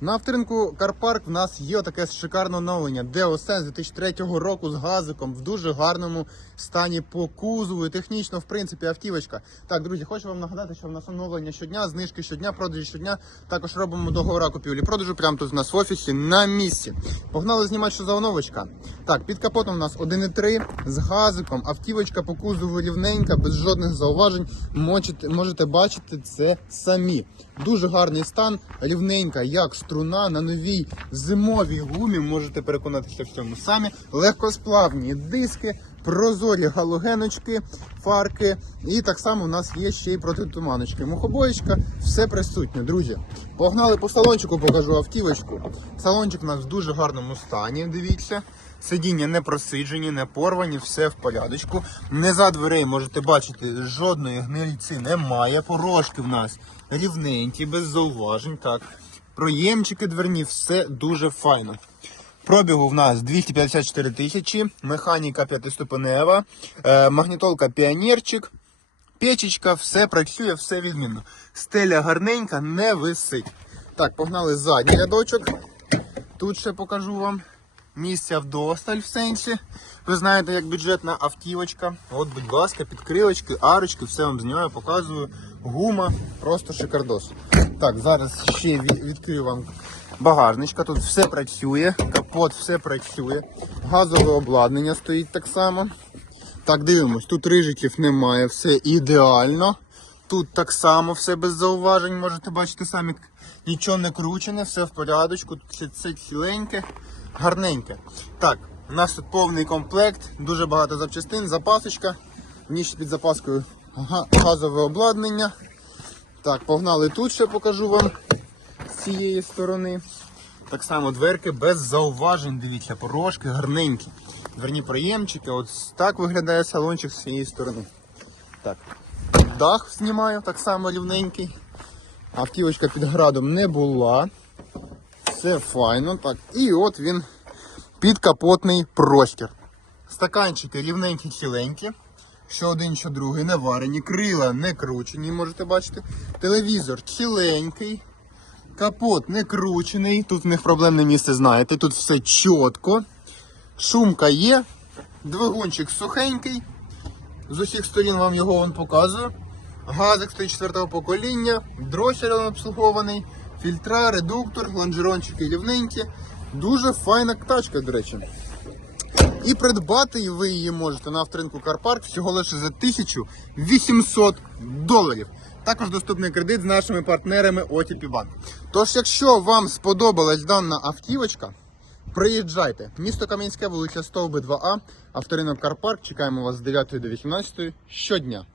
На авторинку Карпарк в нас є таке шикарне оновлення. Деосен з 2003 року з газиком в дуже гарному стані по кузову і технічно, в принципі, автівочка. Так, друзі, хочу вам нагадати, що в нас оновлення щодня, знижки щодня, продажі щодня. Також робимо договора купівлі продажу прямо тут у нас в офісі на місці. Погнали знімати, що за оновочка. Так, під капотом у нас 1.3 з газиком, автівочка по кузову рівненька, без жодних зауважень. Можете, можете бачити це самі. Дуже гарний стан, рівненька, як струна на новій зимовій гумі. Можете переконатися в цьому самі. Легкосплавні диски, прозорі галогеночки, фарки. І так само у нас є ще й протитуманочки. Мухобоєчка, все присутнє, друзі. Погнали по салончику, покажу автівочку. Салончик у нас в дуже гарному стані. Дивіться. Сидіння не просиджені, не порвані, все в порядочку. Не за дверей можете бачити, жодної гнильці немає. Порожки в нас рівненькі, без зауважень. Так. Проємчики дверні, все дуже файно. Пробігу в нас 254 тисячі, механіка п'ятиступенева, е, магнітолка піонерчик, печечка, все працює, все відмінно. Стеля гарненька, не висить. Так, погнали задній рядочок. Тут ще покажу вам. Місця вдосталь в сенсі. Ви знаєте, як бюджетна автівочка. От, будь ласка, підкрилочки, арочки, все вам знімаю, показую. Гума, просто шикардос. Так, зараз ще відкрию вам багажничка. Тут все працює, капот, все працює. Газове обладнання стоїть так само. Так, дивимось, тут рижиків немає, все ідеально. Тут так само все без зауважень, можете бачити самі, нічого не кручене, все в порядочку, тут все ціленьке, гарненьке. Так, у нас тут повний комплект, дуже багато запчастин, запасочка, ніж під запаскою газове обладнання. Так, погнали тут ще покажу вам цієї сторони. Так само дверки без зауважень, дивіться, порожки гарненькі. Дверні проємчики, от так виглядає салончик з цієї сторони. Так. Дах знімаю, так само рівненький. Автівочка під градом не була. Все файно. Так. І от він підкапотний простір. Стаканчики рівненькі ціленькі. Що один, що другий не варені. Крила не кручені, можете бачити. Телевізор ціленький. Капот не кручений. Тут в них проблемне місце, знаєте. Тут все чітко. Шумка є. Двигунчик сухенький. З усіх сторін вам його вон показую. Газик стоїть четвертого покоління, дроссель обслугований, фільтра, редуктор, лонжерончики рівненькі. Дуже файна тачка, до речі. І придбати ви її можете на авторинку Карпарк всього лише за 1800 доларів. Також доступний кредит з нашими партнерами OTP. Тож, якщо вам сподобалась дана автівочка, приїжджайте. Місто Кам'янське, вулиця Стовби 2А, авторинок Карпарк. Чекаємо вас з 9 до 18 щодня.